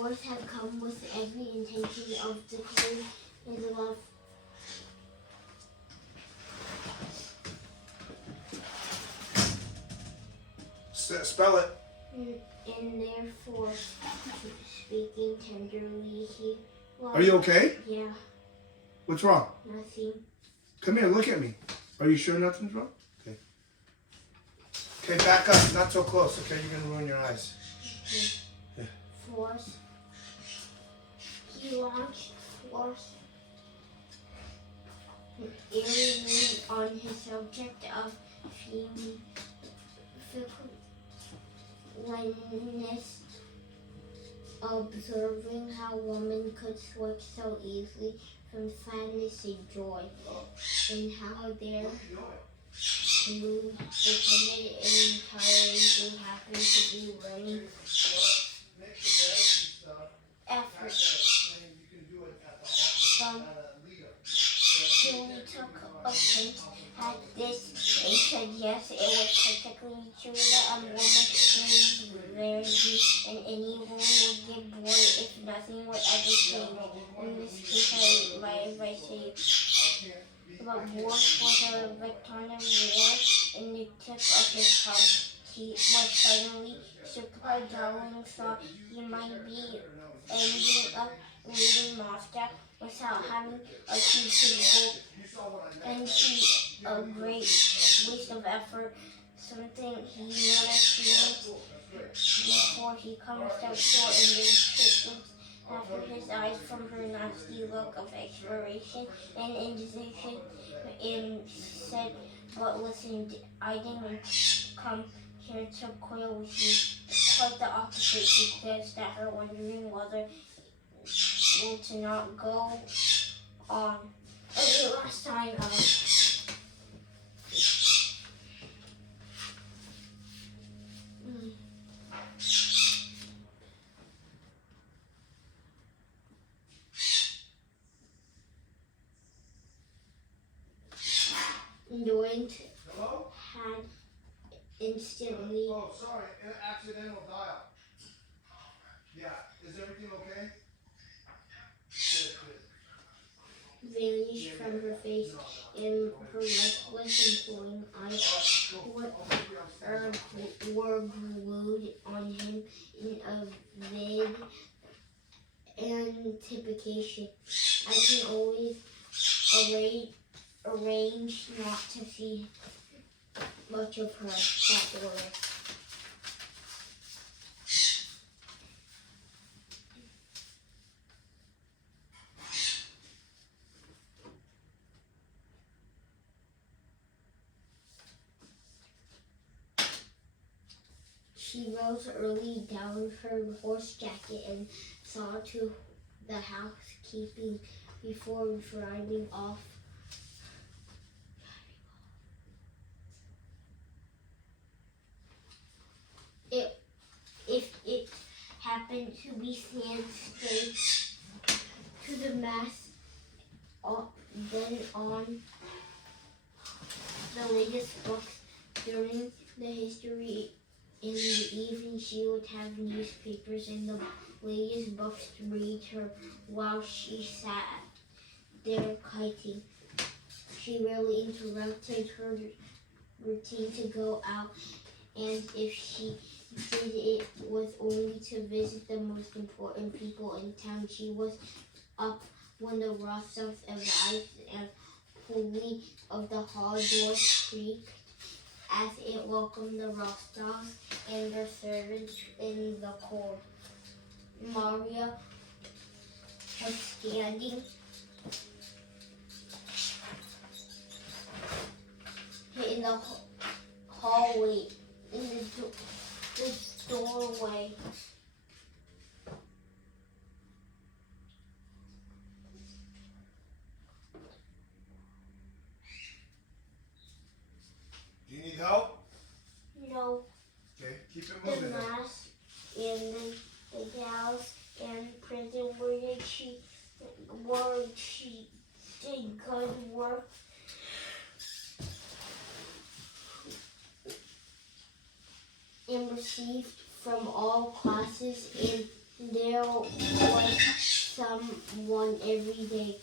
wars have come with every intention of declaring his love. Spell it. And therefore, speaking tenderly, he loved. Are you okay? Yeah. What's wrong? Nothing. Come here, look at me. Are you sure nothing's wrong? Okay. Okay, back up. Not so close, okay? You're going to ruin your eyes. Okay. Yeah. Force. He launched force eerily on his subject of feminist, observing how women could switch so easily from sadness to joy, and how their mood depended entirely they happened to be learning effort. Julie took offense at this and said yes, it was particularly true that a woman needs virginity and any woman would get bored if nothing would ever change. In this case, my advice to you. But war was a Victorian war in the tip of his tongue. He was suddenly struck by Darwin thought he might be ending up leaving Moscow without having achieved his goal, and a great waste of effort, something he never experienced before. He comes up short in these distance after his eyes from her nasty look of exploration and indecision, and said, but listen, I didn't come here to quarrel with you. Quite the opposite, she says that her wondering whether to not go on. Okay, last time, Noint had instantly. Oh, sorry, accidental dial. Yeah, is everything okay? Vanished from her face, and her lifeless imploring eyes were glued on him in a vague anticipation. I can always arrange not to see much of her, thought Doris. She rose early, downed her horse jacket, and saw to the housekeeping before driving off. If it happened to be stand straight to the mast, then on the latest books during the history. In the evening, she would have newspapers and the latest books to read her while she sat there kiting. She rarely interrupted her routine to go out, and if she did, it was only to visit the most important people in town. She was up when the Rostovs arrived, and pulley of the hall door creaked as it welcomed the Rostovs and their servants in the cold. Maria was standing in the hallway, in the doorway. Do you need help? No. Okay, keep it The moving. mask and the gals and prison where she did good work. And received from all classes and there was someone every day.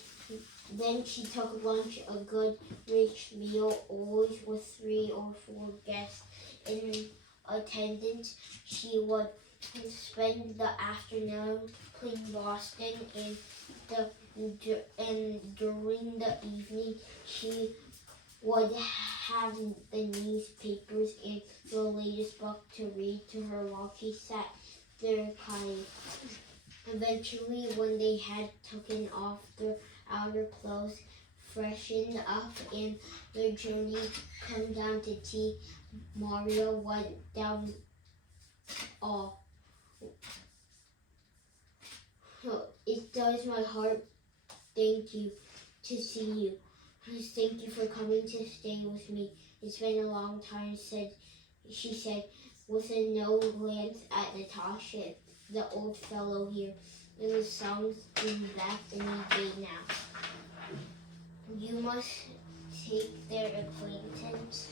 Then she took lunch, a good rich meal, always with 3 or 4 guests in attendance. She would spend the afternoon playing Boston, and during the evening she would have the newspapers and the latest book to read to her while she sat there crying. Eventually, when they had taken off their outer clothes, freshened up, and their journey come down to tea, Mario went down. Oh, it does my heart. Thank you to see you. Please thank you for coming to stay with me. It's been a long time, she said, with a no glance at Natasha, the old fellow here. And the sounds came back any day now. You must take their acquaintance.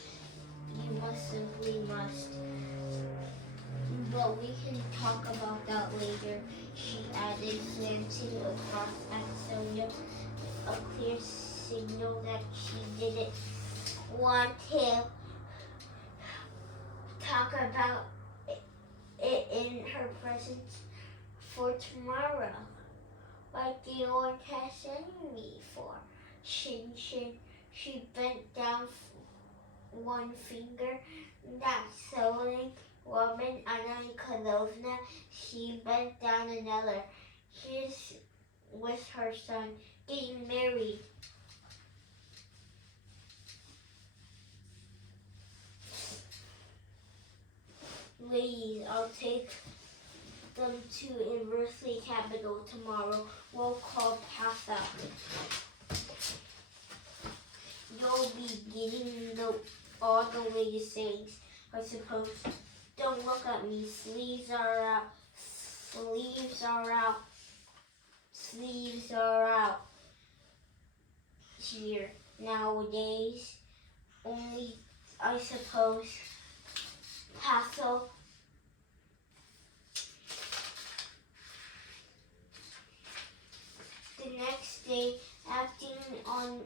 You must simply must. But we can talk about that later, she added, glancing across at Sonia, a clear signal that she didn't want to talk about it in her presence for tomorrow, like the Lord has sent me for. Shin Shin, she bent down one finger. That sewing woman, Anna Nikolovna, she bent down another. Here's with her son getting married. Ladies, I'll take them to university capital tomorrow. We'll call Pasta. You'll be getting all the latest things, I suppose. Don't look at me. Sleeves are out. Sleeves are out. Sleeves are out. Here nowadays, only I suppose. Hassle. The next day, acting on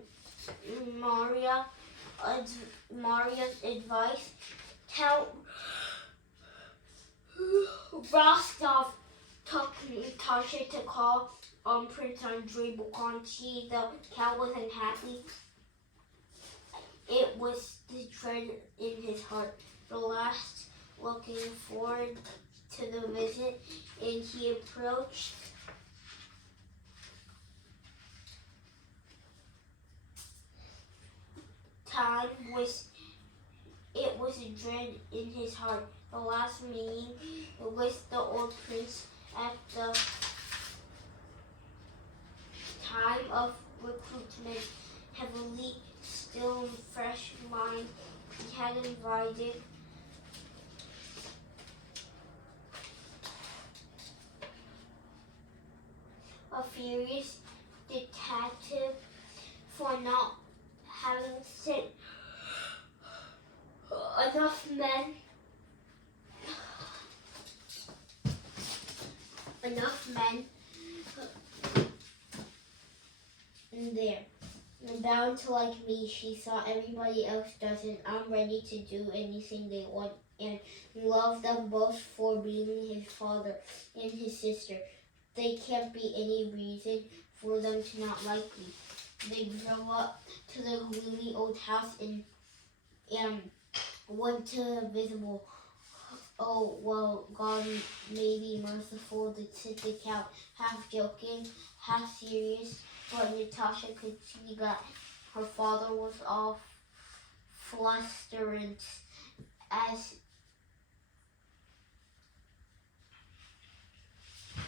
Maria's advice, Count Rostov took Natasha to call on Prince Andrei Bukonchi. The Count was unhappy. It was the dread in his heart. The last, looking forward to the visit, and he approached. It was a dread in his heart. The last meeting with the old prince at the time of recruitment, heavily still in fresh mind, he had invited a furious detective for not having sent enough men in there. I'm bound to like me, she thought. Everybody else doesn't. I'm ready to do anything they want and love them both for being his father and his sister. There can't be any reason for them to not like me. They drove up to the gloomy old house and went to the visible. Oh, well, God may be merciful, said the Count, half joking, half serious, but Natasha could see that her father was all flusterant as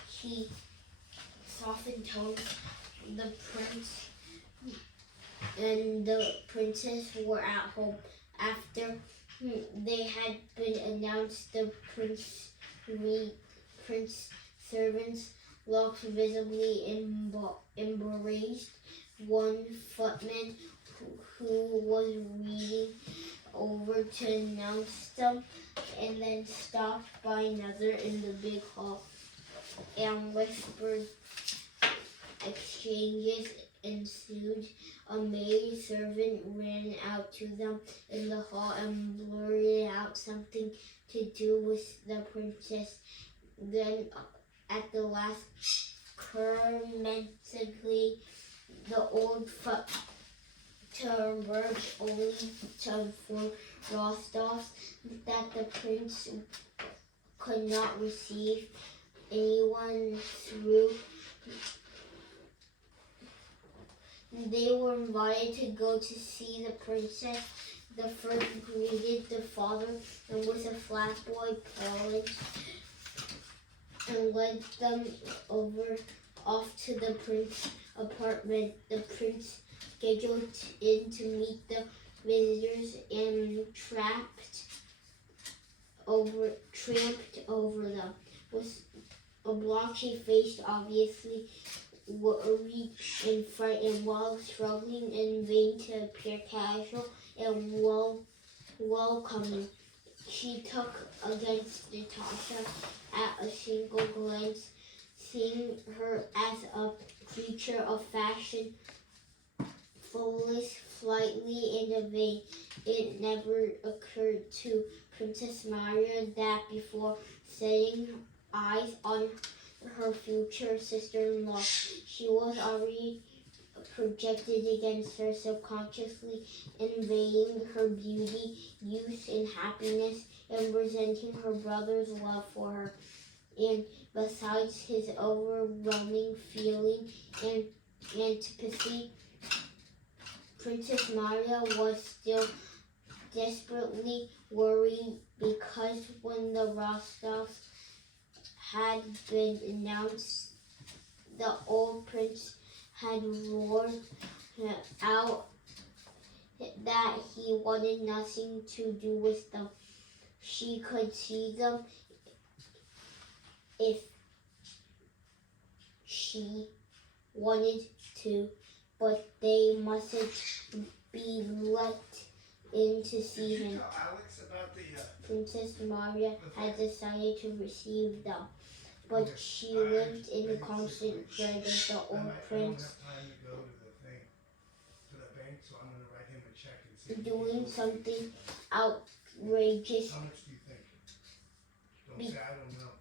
he softened tones. The prince and the princess were at home. After they had been announced, the prince servants looked visibly embarrassed. One footman who was reading over to announce them, and then stopped by another in the big hall. and whispered exchanges ensued. A maid servant ran out to them in the hall and blurted out something to do with the princess. Then, at the last, tormentedly, the old foot to emerge, only to inform Rostov that the prince could not receive anyone through. They were invited to go to see the princess. The first greeted the father and with a flatboy parent and led them off to the prince's apartment. The prince scheduled in to meet the visitors and tramped over them. With a blotchy face, obviously worried and frightened, while struggling in vain to appear casual and welcoming. She took against Natasha at a single glance, seeing her as a creature of fashion, foolish, flightly, and vain. It never occurred to Princess Maria that before setting eyes on her future sister-in-law, she was already projected against her, subconsciously invading her beauty, youth, and happiness, and resenting her brother's love for her. And besides his overwhelming feeling and antipathy, Princess Maria was still desperately worried because when the Rostovs had been announced, the old prince had roared out that he wanted nothing to do with them. She could see them if she wanted to, but they mustn't be let in to see him. Tell Alex about the Princess Maria had decided to receive them, but she lived in the constant dread of the old prince doing something outrageous. How much do you think? Don't say I don't know.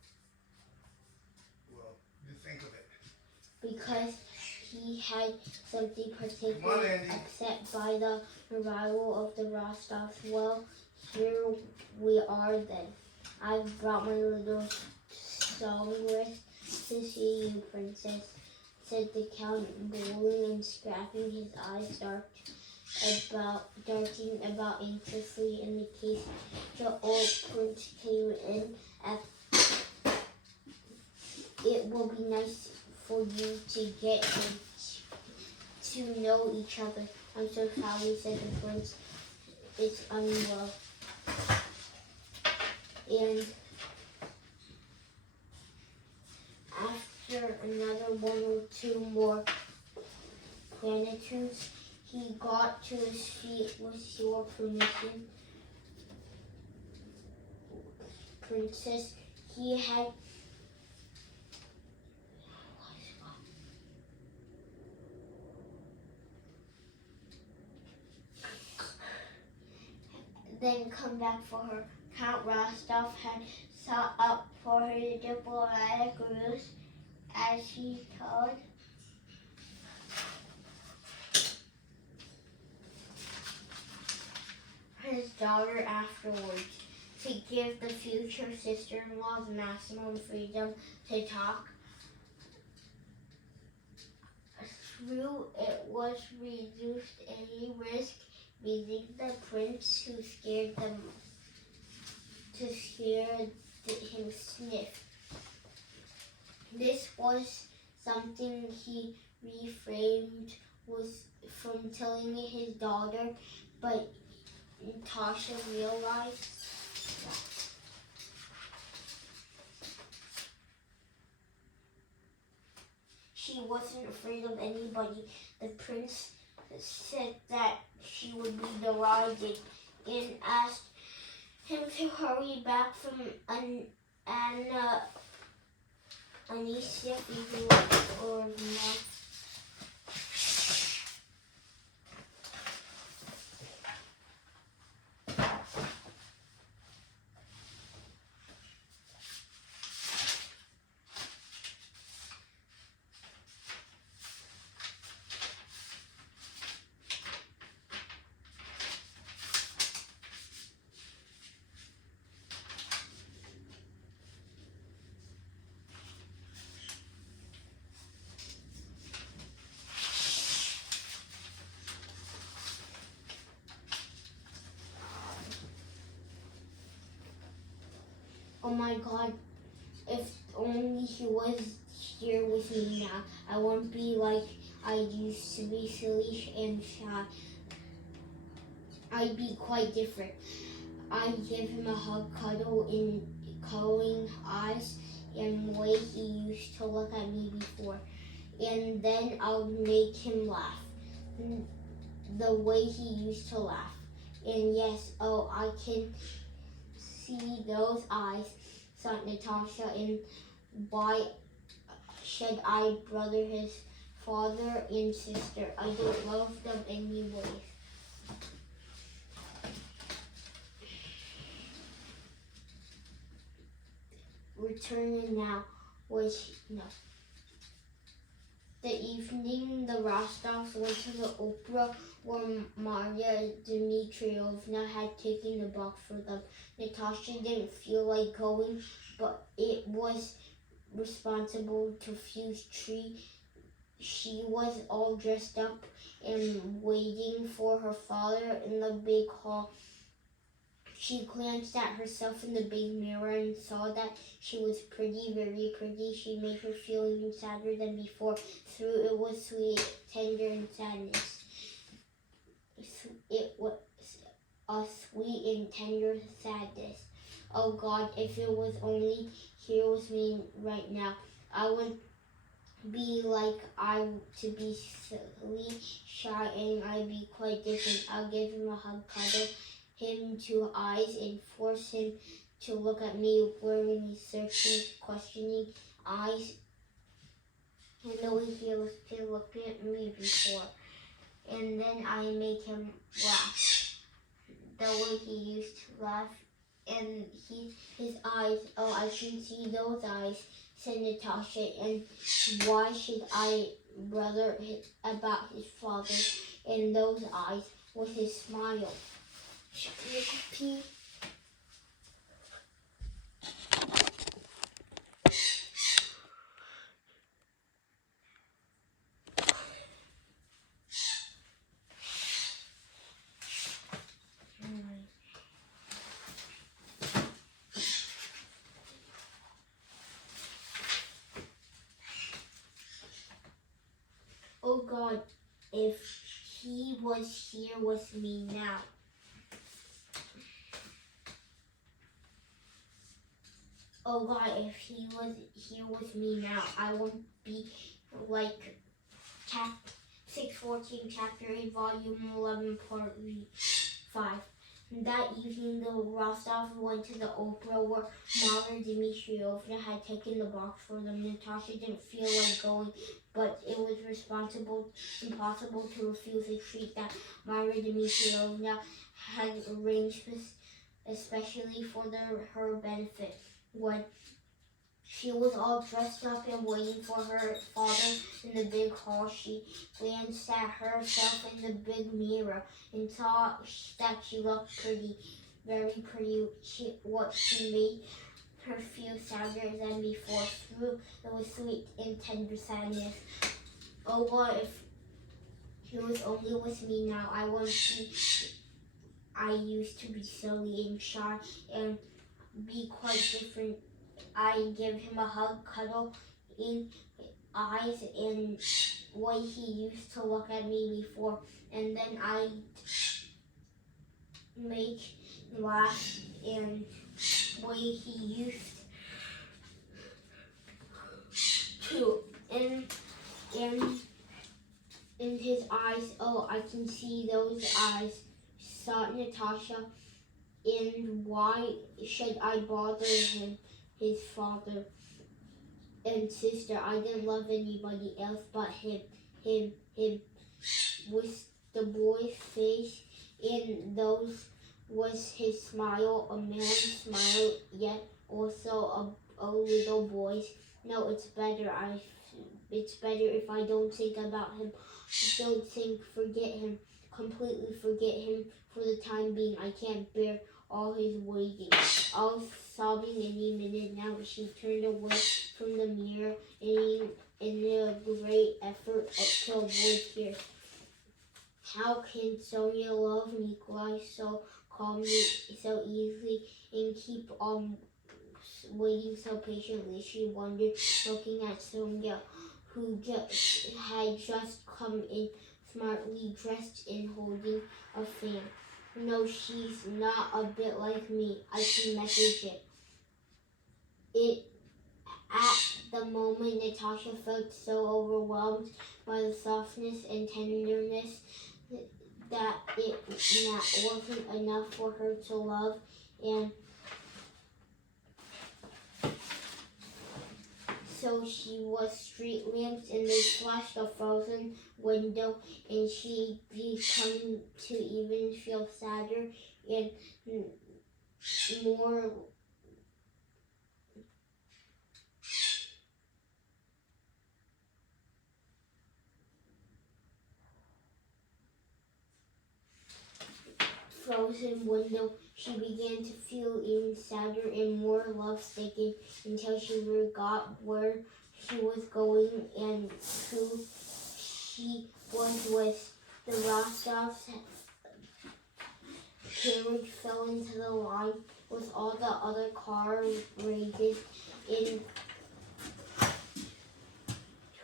Well, you think of it. Because he had something particularly upset by the arrival of the Rostovs. Well, here we are then. I've brought my little songstress to see you, princess, said the count, bowing and scratching his eyes, darting about anxiously in the case the old prince came in. It will be nice for you to get to know each other. I'm so sorry, said the prince. It's unwell. And after another one or two more planitudes, he got to his feet. With your permission, princess, he had then come back for her. Count Rostov had sought up for her diplomatic ruse, as he told his daughter afterwards, to give the future sister-in-law maximum freedom to talk. Through it was reduced any risk meeting the prince, who scared him sniff. This was something he refrained from telling his daughter, but Natasha realized she wasn't afraid of anybody. The prince said that she would be derided and asked him to hurry back from Alicia Figueroa or not. Oh my God, if only he was here with me now, I wouldn't be like I used to be, silly and shy. I'd be quite different. I'd give him a hug, cuddle in glowing eyes, and way he used to look at me before. And then I'll make him laugh, the way he used to laugh. And yes, oh, I can see those eyes, thought Natasha, and why should I brother his father and sister? I don't love them anyway. Returning now was no. The evening the Rostovs went to the opera where Maria Dmitrievna had taken the box for them. Natasha didn't feel like going, but it was responsible to Fuse Tree. She was all dressed up and waiting for her father in the big hall. She glanced at herself in the big mirror and saw that she was pretty, very pretty. She made her feel even sadder than before. Through it was sweet, tender, and sadness. It was a sweet and tender sadness. Oh God, if it was only here with me right now, I would be like I to be silly, shy, and I'd be quite different. I'll give him a hug, cuddle him to eyes, and force him to look at me wearing his searching, questioning eyes. And the way he used to look at me before. And then I make him laugh. The way he used to laugh. And his eyes, oh, I can see those eyes, said Natasha. And why should I brother about his father and those eyes with his smile? Should I pee? Oh God, if he was here with me now. Oh God, if he was here with me now, I wouldn't be like 614, Chapter 8, Volume 11, Part 5. That evening, the Rostovs went to the opera where Mother Dmitrievna had taken the box for them. Natasha didn't feel like going, but it was impossible to refuse a treat that Myra Dmitrievna had arranged especially for her benefit. When she was all dressed up and waiting for her father in the big hall, she glanced at herself in the big mirror and saw that she looked pretty, very pretty. What she made her feel sadder than before. Through it was sweet and tender sadness. Oh, what if he was only with me now? I wouldn't be. I used to be silly and shy and be quite different. I give him a hug, cuddle in eyes, and way he used to look at me before, and then I make laugh and way he used to. And in his eyes, oh, I can see those eyes, thought Natasha. And why should I bother him, his father? and sister. I didn't love anybody else but him. Him. Was the boy's face, and those was his smile, a man's smile, yet also a little boy's. No, it's better. It's better if I don't think about him. Don't think, forget him, completely forget him for the time being. I can't bear all his waiting, all sobbing any minute now. She turned away from the mirror in a great effort to avoid tears. How can Sonia love Nikolai so calmly, so easily, and keep on waiting so patiently? She wondered, looking at Sonia, who had just come in, smartly dressed and holding a fan. No, she's not a bit like me. I can message it. At the moment, Natasha felt so overwhelmed by the softness and tenderness that it wasn't enough for her to love, and so she was street lamps and they flashed a frozen window, and she began to even feel sadder and more frozen window. She began to feel even sadder and more love-stricken until she forgot where she was going and who she was with. The Rostovs' carriage fell into the line with all the other carriages and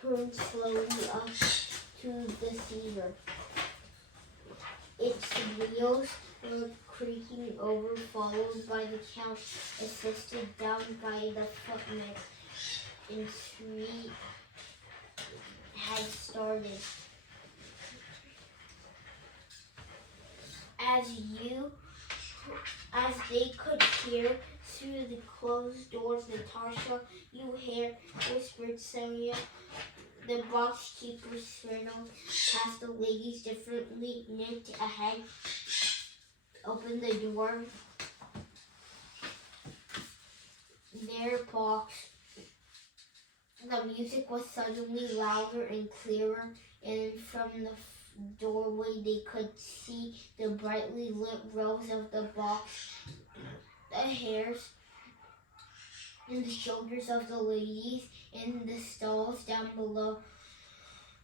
turned slowly up to the cedar. Its wheels were creaking over, followed by the count, assisted down by the footman, and street had started. As they could hear through the closed doors, Natasha, you hear, whispered Sonia. The box keeper circled past the ladies differently, nipped ahead, opened the door. Their box. The music was suddenly louder and clearer, and from the doorway they could see the brightly lit rows of the box, the hairs and the shoulders of the ladies in the stalls down below,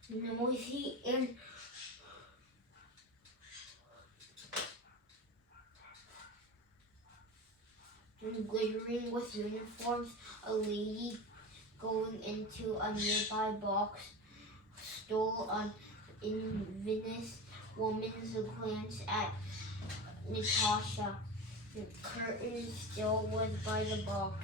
noisy and glittering with uniforms. A lady going into a nearby box stole an envious woman's glance at Natasha. The curtain still was by the box.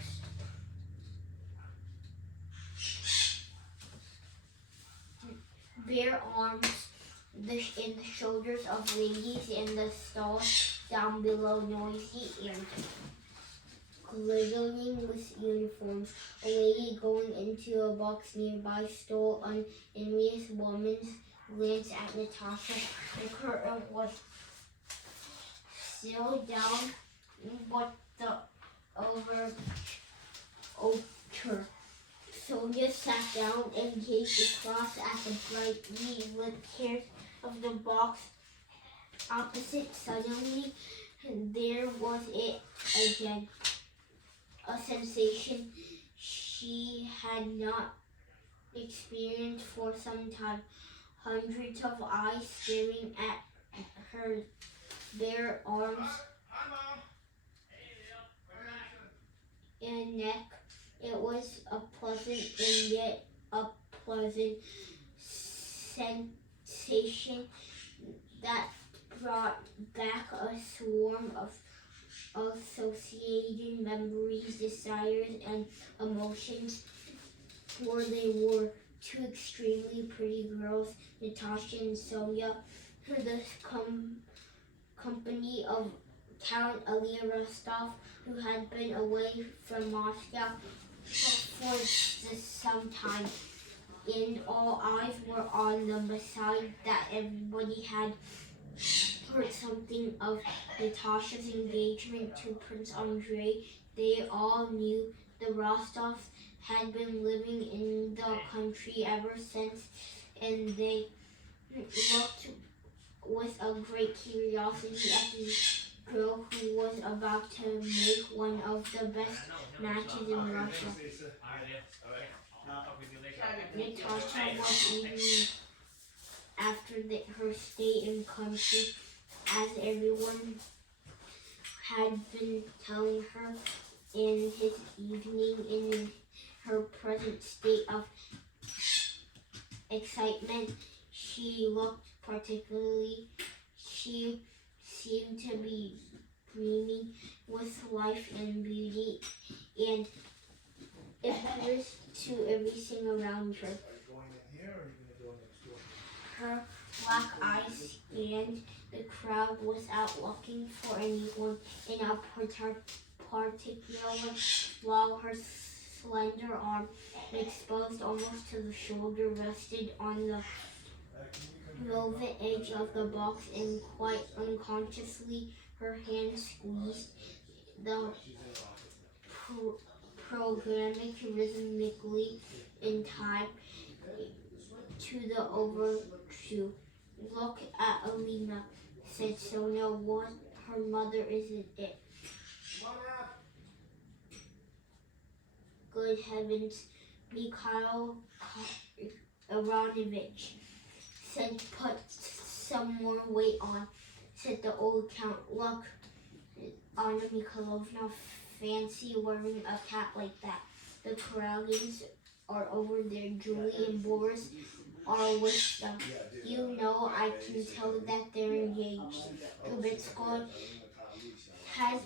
Bare arms in the shoulders of ladies in the stalls down below, noisy and glittering with uniforms. A lady going into a box nearby stole an envious woman's glance at Natasha. The curtain was still down, but the overture. Sonia sat down and gazed across at the brightly lit hairs of the box opposite. Suddenly, there was it again. A sensation she had not experienced for some time. Hundreds of eyes staring at her bare arms and neck. It was a pleasant and yet unpleasant sensation that brought back a swarm of associated memories, desires, and emotions. For they were two extremely pretty girls, Natasha and Sonia, the company of Count Ilya Rostov, who had been away from Moscow for some time, and all eyes were on them. Besides that, everybody had heard something of Natasha's engagement to Prince Andrei. They all knew the Rostovs had been living in the country ever since, and they looked with a great curiosity at the girl who was about to make one of the best matches in Russia. Natasha was eating after her stay in country, as everyone had been telling her, in his evening in her present state of excitement. She looked particularly, she seemed to be brimming with life and beauty, and it appears to everything around her. Her black eyes scanned the crowd without looking for anyone in a particular, while her slender arm, exposed almost to the shoulder, rested on the velvet edge of the box, and quite unconsciously her hand squeezed the programming rhythmically in time to the overture. "Look at Alina," said Sonia. "What? Her mother, isn't it?" "Good heavens," Mikhail Aronovich said. "Put some more weight on," said the old count. "Look, Anna Mikhailovna, fancy wearing a cap like that. The Karagins are over there. Julie and Boris are with them. You know, I can tell that they're engaged. Trubetskoy has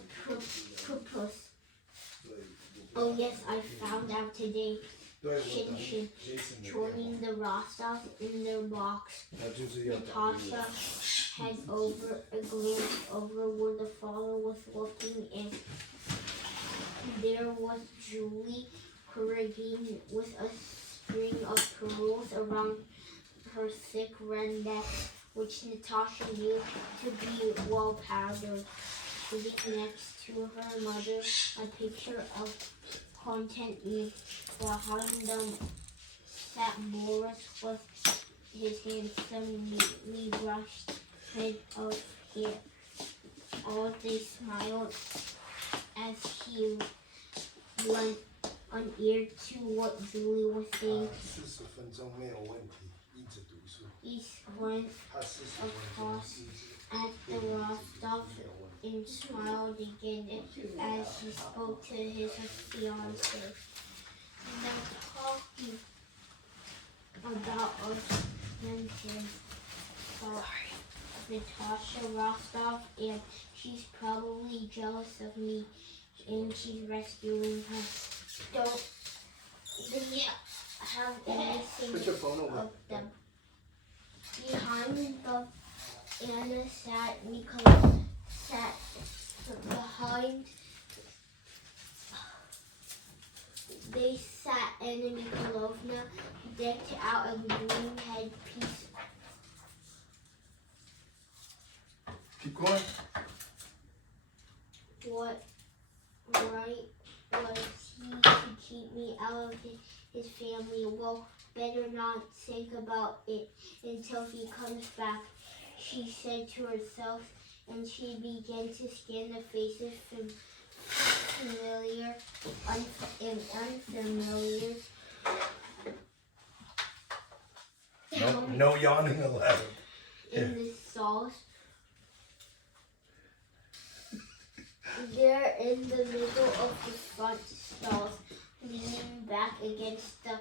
proposed. Oh yes, I found out today. Shinshin joining the Rostovs in their box." Natasha had a glance over where the father was looking, and there was Julie Kuragin with a string of pearls around her thick red neck, which Natasha knew to be well powdered. Sitting next to her mother, a picture of contentment. Behind them sat Boris with his handsome, neatly brushed head of hair. All they smiled as he lent an ear to what Julie was saying. He glanced across at the Rostov and smiled again as he spoke to his fiancée. "Now talking about us mentioned Natasha Rostov, and she's probably jealous of me, and she's rescuing her. Don't they have anything of them?" Behind the Anna sat behind. They sat Anna Mikhailovna, decked out in green headpiece. Keep going. What right was he to keep me out of his family? Well, better not think about it until he comes back, she said to herself, and she began to scan the faces from familiar and unfamiliar. No yawning allowed. In the stalls. There in the middle of the front stalls, leaning back against the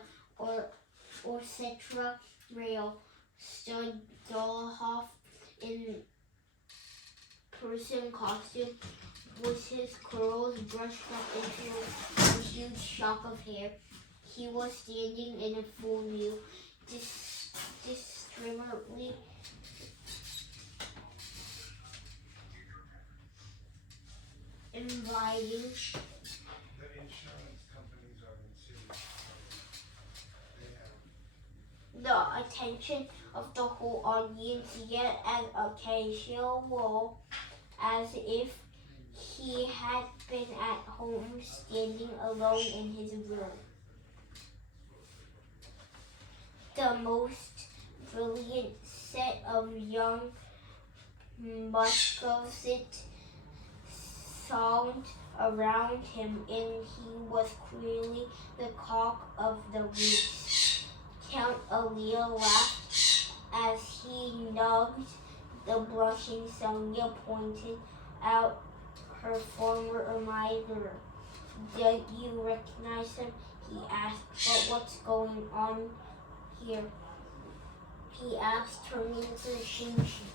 orchestra rail, stood Dolokhov in person costume, with his curls brushed up into a huge shock of hair. He was standing in a full view, discreetly inviting. The insurance companies are in serious the attention of the whole audience, yet as occasional as if he had been at home standing alone in his room. The most brilliant set of young Muscovite thronged around him, and he was clearly the cock of the roost. Count Aajw laughed as he nugged the blushing Sonia, pointed out her former admirer. "Don't you recognize him?" he asked. "But what's going on here?" he asked, turning to Shinshin.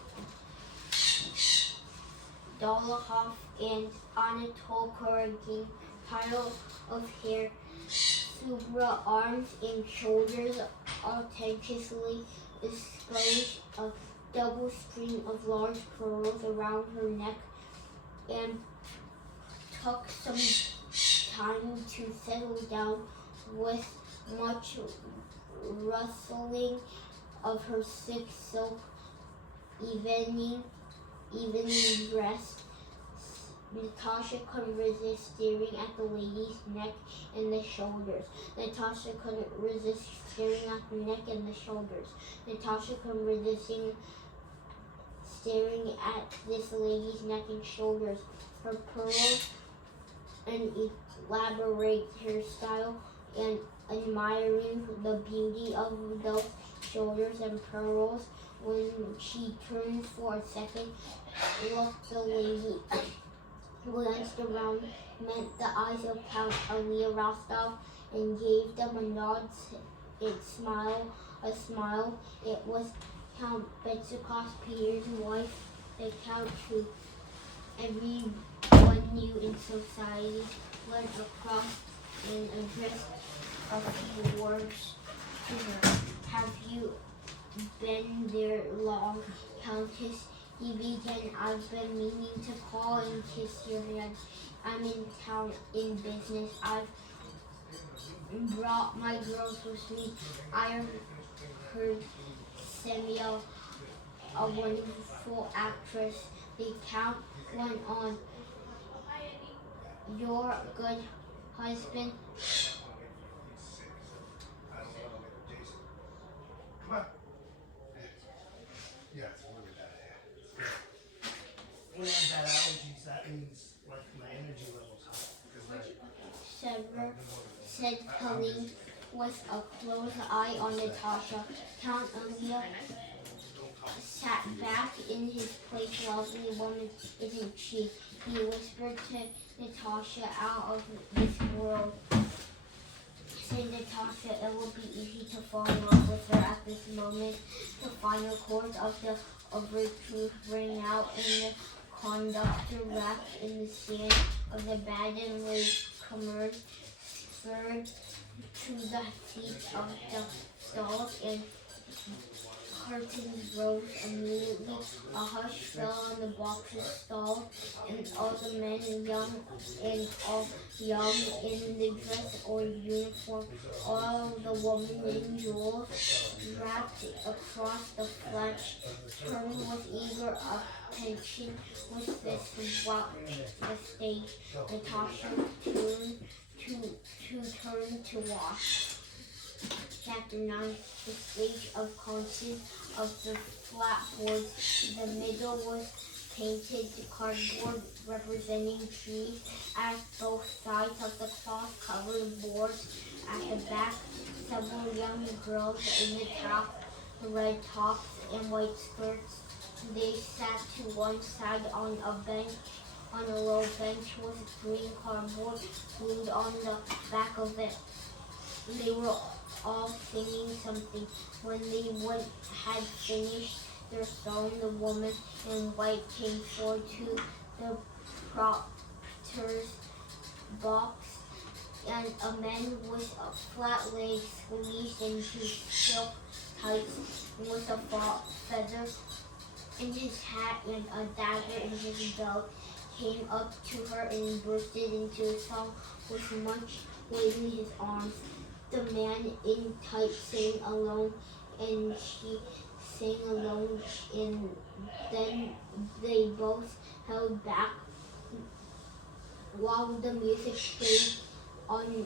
Dolokhov and Anatol Kuragin, pile of hair, Subra arms and shoulders authentically disclosed a double string of large pearls around her neck, and took some time to settle down with much rustling of her thick silk evening dress. Natasha couldn't resist staring at the lady's neck and the shoulders. Natasha couldn't resist staring at the neck and the shoulders. Natasha couldn't resist staring at this lady's neck and shoulders. Her pearls, an elaborate hairstyle, and admiring the beauty of those shoulders and pearls. When she turned for a second, looked the lady, glanced around, met the eyes of Count Aajw Rostov, and gave them a nod and a smile. It was Count Betsukov's Peter's wife, the Count who everyone knew in society, went across and addressed a few words to her. "Have you been there long, Countess?" he began. "I've been meaning to call and kiss your hand. I'm in town in business. I've brought my girls with me. I heard Semya, a wonderful actress." The Count went on. "Your good husband." Come on. Yeah, it's a little bit when I have bad allergies, that means like my energy level's high. Sever, said Colleen with a close eye on Natasha. Count Aajw sat back in his place. "Lovely woman, isn't she?" he whispered to Natasha. "Out of this world," said Natasha. "It will be easy to fall in love with her at this moment." The final chords of the overture rang out, and the conductor, wrapped in the sand of the Baden-Württemberg commerce, spurred to the feet of the stalls, and curtains rose immediately. A hush fell on the box's stall, and all the men, young in the dress or uniform, all the women in jewels, wrapped across the flesh, turned with eager attention with this the stage. Natasha turned to watch. Chapter 9. The stage of conscience of the flatboards. The middle was painted cardboard representing trees at both sides of the cloth-covered boards. At the back, several young girls in the red tops and white skirts. They sat to one side on a bench. On a low bench with green cardboard glued on the back of it. They were all singing something. When they had finished their song, the woman in white came forward to the proctor's box, and a man with a flat leg squeezed into silk tights with a feather in his hat and a dagger in his belt came up to her and bursted into a song with much waving his arms. The man in tights sang alone and she sang alone, and then they both held back while the music played on,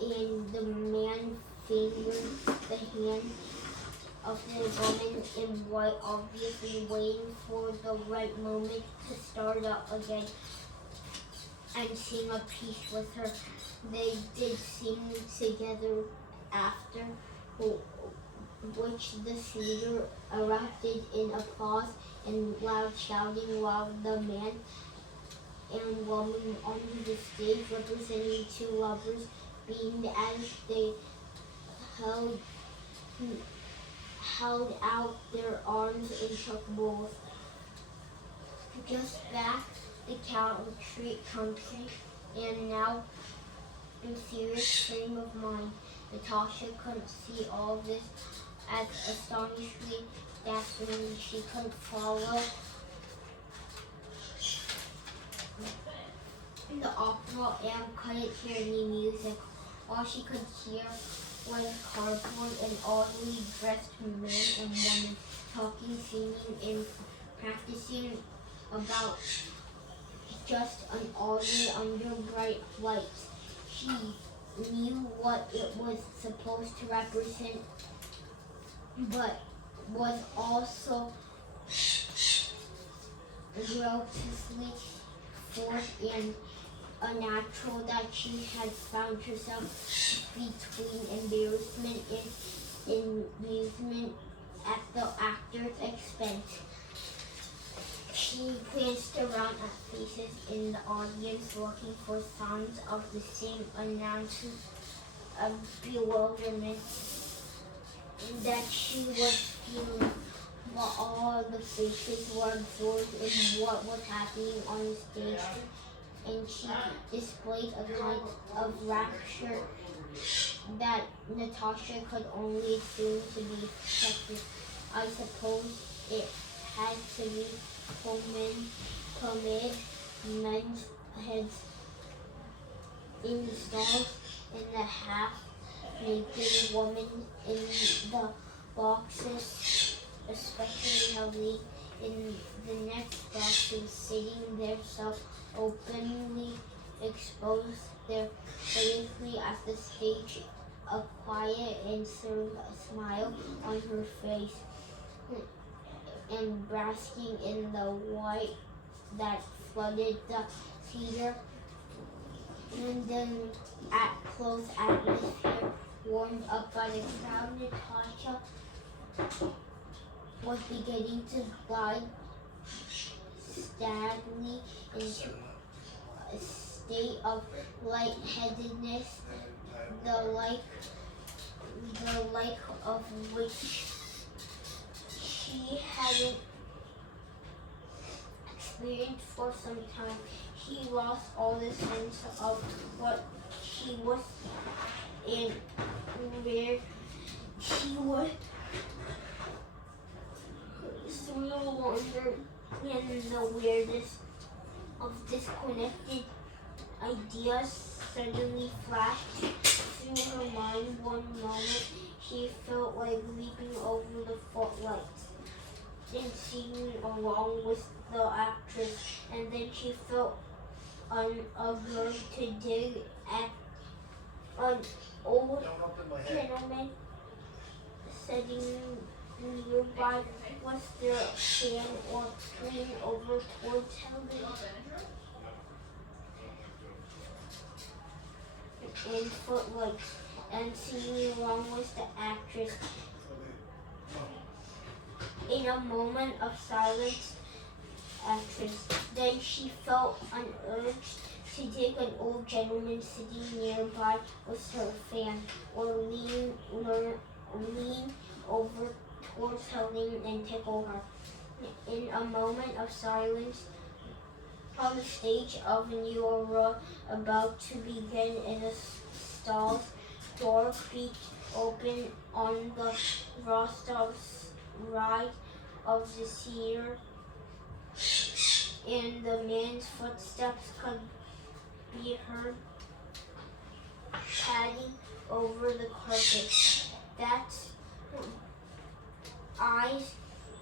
and the man fingered the hand of the woman in white, obviously waiting for the right moment to start up again and sing a piece with her. They did sing together after, which the theater erupted in applause and loud shouting, while the man and woman on the stage, representing two lovers, beamed as they held out their arms and took both. Just back the country, and now in serious frame of mind, Natasha couldn't see all this as astonishingly dazzling. She couldn't follow the opera and couldn't hear any music. All she could hear was cardboard and oddly dressed man and woman talking, singing, and practicing about just an oddly under bright lights. She knew what it was supposed to represent, but was also grotesquely forced and unnatural that she had found herself between embarrassment and amusement at the actor's expense. She glanced around at faces in the audience, looking for signs of the same announcement of bewilderment that she was feeling, but all the faces were absorbed in what was happening on the stage, and she displayed a kind of rapture that Natasha could only assume to be expected. I suppose it had to be pomade, men's heads in the stalls, and the half-naked woman in the boxes, especially heavily in the next boxes, sitting there so openly exposed there bravely at the stage, a quiet and serene smile on her face, and basking in the white that flooded the theater, and then at close atmosphere warmed up by the crowd, Natasha was beginning to glide steadily into a state of lightheadedness, the like of which she hadn't experienced for some time. She lost all the sense of what she was and where she was. No longer in the weirdest of disconnected ideas suddenly flashed through her mind. One moment she felt like leaping over the footlights and singing along with the actress, and then she felt unable to dig at an old gentleman sitting nearby. Was there a fan or lean over towards Helen and footlights and singing along with the actress? In a moment of silence, actress. Then she felt an urge to dig an old gentleman sitting nearby with her fan, or lean over towards Helen and tickle her. In a moment of silence, on the stage of a new opera about to begin in the stalls, door creaked open on the Rostov's ride of the theater, and the man's footsteps could be heard padding over the carpet. That's eyes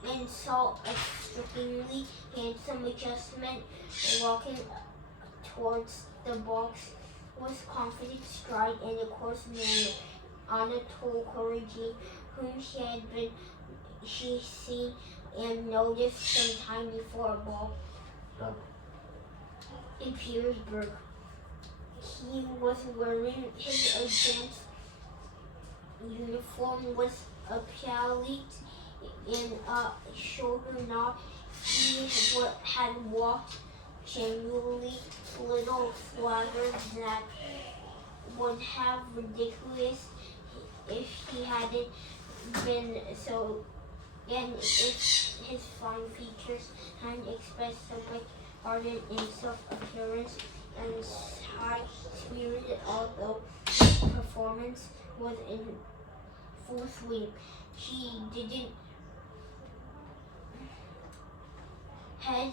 and saw a strikingly handsome adjustment walking towards the box with confident stride and a coarse manner. Anna told Coralie, whom she seen and noticed some time before a ball in Petersburg. He was wearing his advance uniform with a palette and a shoulder knot. He had walked genuinely little flatter that would have ridiculous if he hadn't been so, and if his fine features hadn't expressed so much ardent in self-appearance and high-spirited, although his performance was in full swing. He didn't head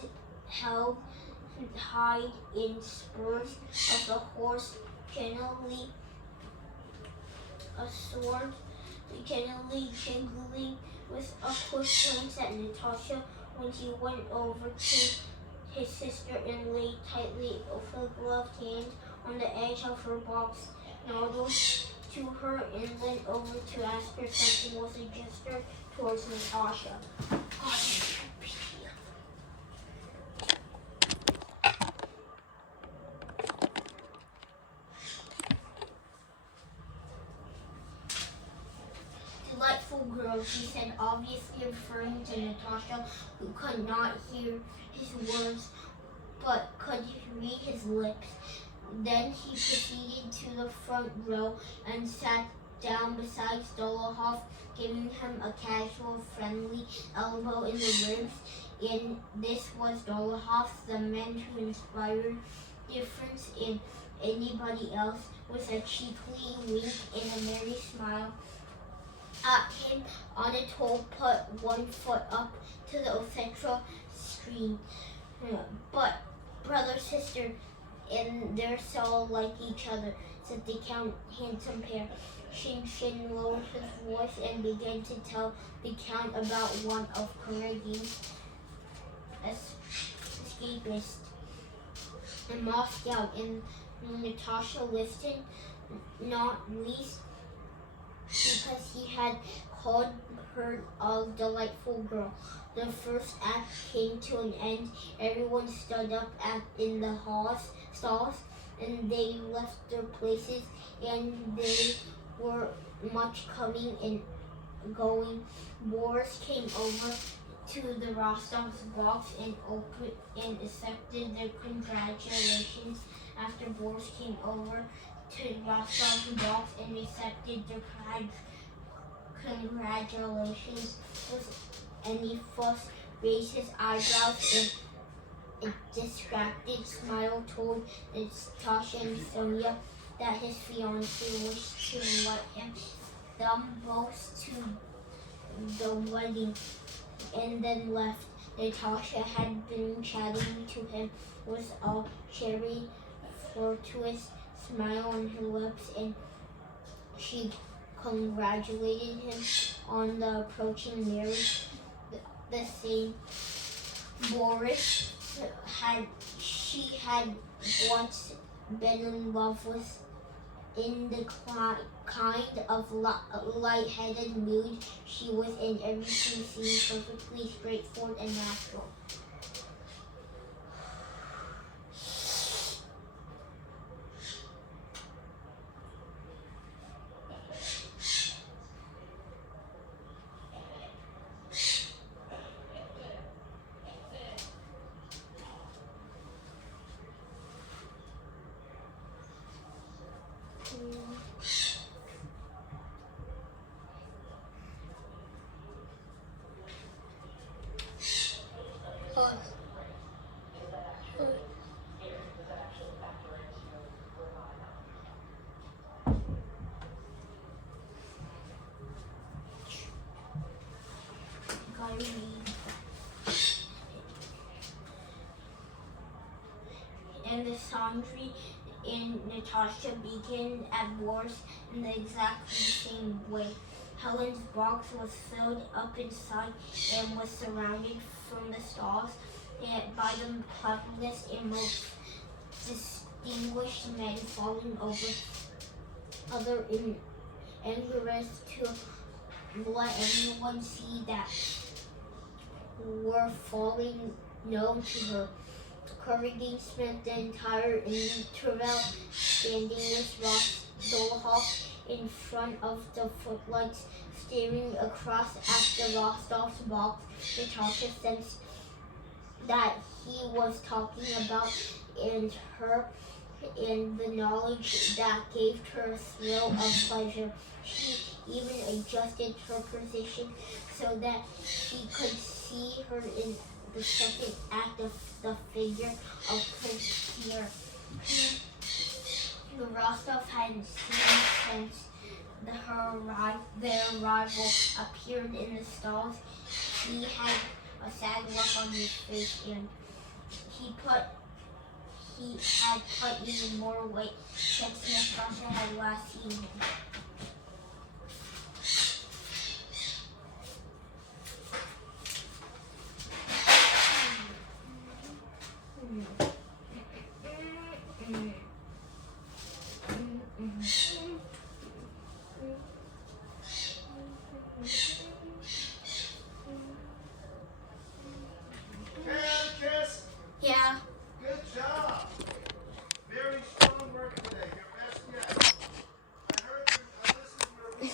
held high in spurs of the horse, gently a sword, gently jingling with a quick glance at Natasha when he went over to his sister and laid tightly with a gloved hand on the edge of her box, nodded to her and leaned over to ask her something with a gesture towards Natasha. Delightful girl, he said, obviously referring to Natasha, who could not hear his words but could read his lips. Then he proceeded to the front row and sat down beside Dolokhov, giving him a casual, friendly elbow in the ribs. And this was Dolokhov, the man who inspired difference in anybody else, with a cheekly wink and a merry smile at him. Anatole put one foot up to the orchestra screen. But brother, sister, and they're so like each other, said the Count, handsome pair. Shin lowered his voice and began to tell the Count about one of Korygin's escapists in Moscow, and Natasha listened, not least because he had called her a delightful girl. The first act came to an end. Everyone stood up in the stalls, and they left their places, and they were much coming and going. Boris came over to the Rostov's box and accepted their congratulations. After Boris came over to Rostov's box and accepted their congratulations with any fuss, raised his eyebrows, and a distracted smile told Natasha and Sonia that his fiancée wished to let them both to the wedding, and then left. Natasha had been chatting to him with a cherry, flirtatious smile on her lips, and she congratulated him on the approaching marriage. The same Boris she had once been in love with, in the kind of light-headed mood she was in. Everything seemed perfectly straightforward and natural. And the Sandry and Natasha began at Boris in the exactly same way. Helen's box was filled up inside and was surrounded from the stalls by the cleverest and most distinguished men falling over other ingress to let everyone see that were falling known to her. Carradine spent the entire interval standing with Ross Dollhoff in front of the footlights, staring across at the Rostov's box. Natasha sensed that he was talking about and her, and the knowledge that gave her a thrill of pleasure. She even adjusted her position so that he could see her in the second act of the figure of Prince Pierre. The Rostov hadn't seen since their arrival appeared in the stalls. He had a sad look on his face, and he had put even more weight since Natasha had last seen him. Kiss. Yeah. Good job. Very strong work today. Your best yet. I heard you. This is where we